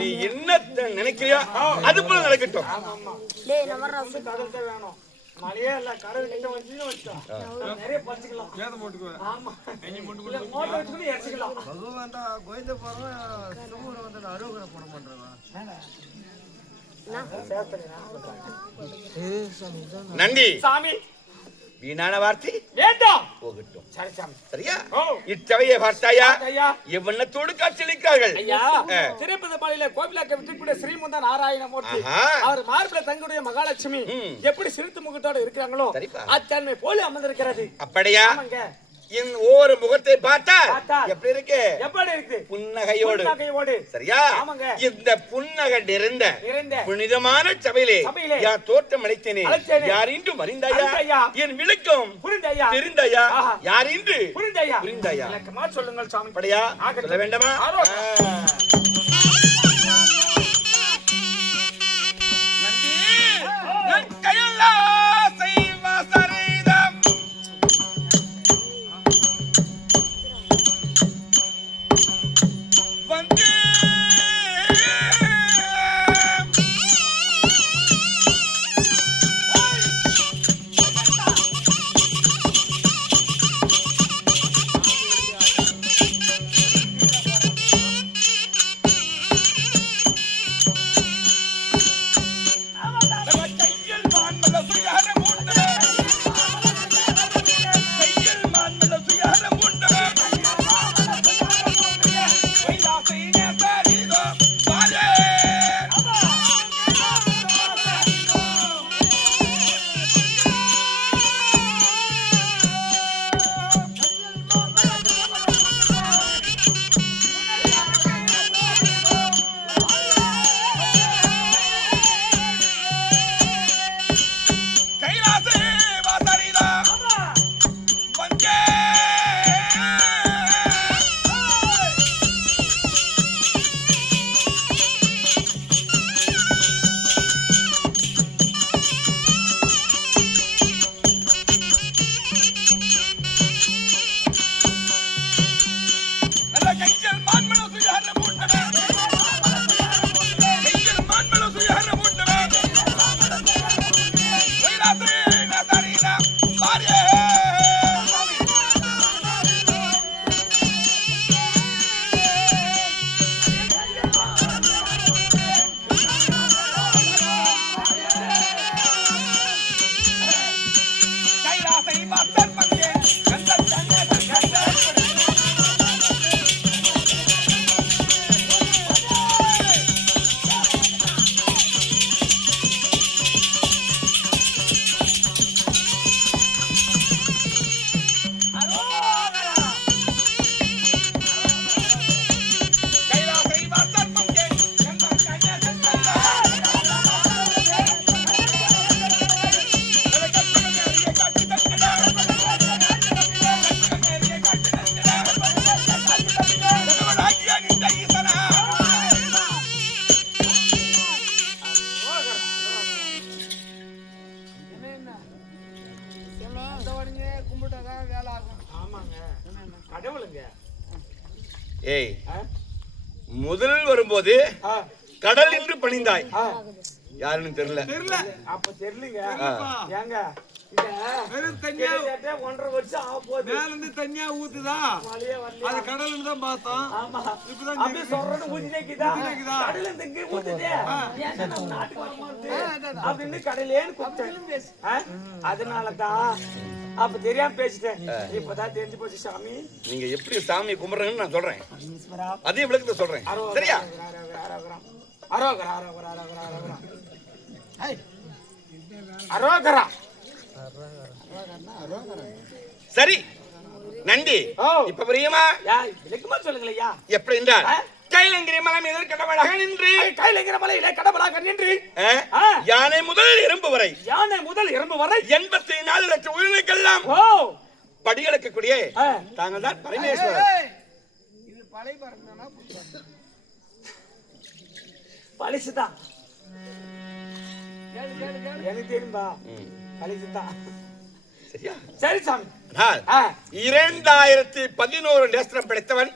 நீ என்ன நினைக்கிறியோ அது போல நடக்கட்டும். மழையே இல்ல கடவுள் கிட்ட வந்து வச்சோம் நிறைய பறிச்சுக்கலாம் வேத போட்டுக்குவேன். ஆமா இல்ல மோட்டர் வச்சுட்டு எரிச்சுக்கலாம். பகவான்டா கோயிந்த போறோம் சுமூர வந்து அறுவகரை போட மாட்டறவா நந்தி சாமி வீணான வார்த்தை வேண்டாம் போகட்டும். சரி சாமி சரியா? இச்சவையை பார்த்தாயா? ஐயா எவ்வண்ணத்தோடு காட்சியளிக்கிறார்கள். ஐயா திருப்பதி பாளையில கோவிலாக்க விட்டுக்கூடிய ஸ்ரீமுந்த நாராயணமூர்த்தி அவர் மார்பிள தங்களுடைய மகாலட்சுமி எப்படி சிரித்து முகத்தோடு இருக்கிறாங்களோ அத்தன்மை போல அமர்ந்திருக்கிறது. அப்படியா? ஒவ்வொரு முகத்தை பார்த்தா எப்படி இருக்கு? எப்படி இருக்கு? புன்னகையோடு. சரியா? இந்த புன்னகை நிறைந்த புனிதமான சபையிலே யார் தோற்றம் அளித்தேனே யார் இன்று மறிந்தாயா? என் விளக்கம் தெரிந்தாயா? யார் இன்று புரிந்தாயா? சொல்லுங்கள் சாமி. அப்படியா? சொல்ல வேண்டாமா? அப்போது கடல் என்று பணிந்தாய். யாருன்னு தெரியல. அப்ப தெரியலங்க. ஏங்க வெறும் தண்ணியா 1.5 வருஷம் ஆக போகுது. மேல இருந்து தண்ணியா ஊத்துதா, அது கடல்ல தான் பார்த்தோம். ஆமா, இப்பதான் அப்படியே சொல்றேன்னு ஊத்திட்டே இருக்குதா, கடல்ல இருந்து இங்க ஊத்துதே. ஏங்க நம்ம நாட்டுக்கு வரமாட்டே அப்படின்னு கடலேன்னு கூப்பிட்டேன். அதனால தான் அப்ப தெரியாம பேசிட்டேன். இப்பதான் தெரிஞ்சு போச்சு சாமி. நீங்க எப்படி சாமி கும்பிடுறீங்கன்னு நான் சொல்றேன், அதே விளக்கத்தை சொல்றேன். சரியா? அரோகரா அரோகரா அரோகரா அரோகரா அரோகரா. சரி நந்தி, இப்ப புரியுமா? விளக்கமா சொல்லுங்களையா. எப்படி என்றால் கைலங்கிரி மலை மீது கடவுளாக நின்று, கைலங்கிரி மலையிலே கடவுளாக நின்று யானை முதல் எறும்பு வரை, யானை முதல் எறும்பு வரை 84 லட்சம் உயிரினங்கள்லாம் படியெடுக்கக்கூடிய தாங்கள் தான் பரமேஸ்வரர். இது பழைய பறந்தானா பழிச்சுதான் எனக்கு தெரியும்பா. பழிச்சுதான். சரியா? சரி சாமி. 2011 நேஸ்திரம் படைத்தவன்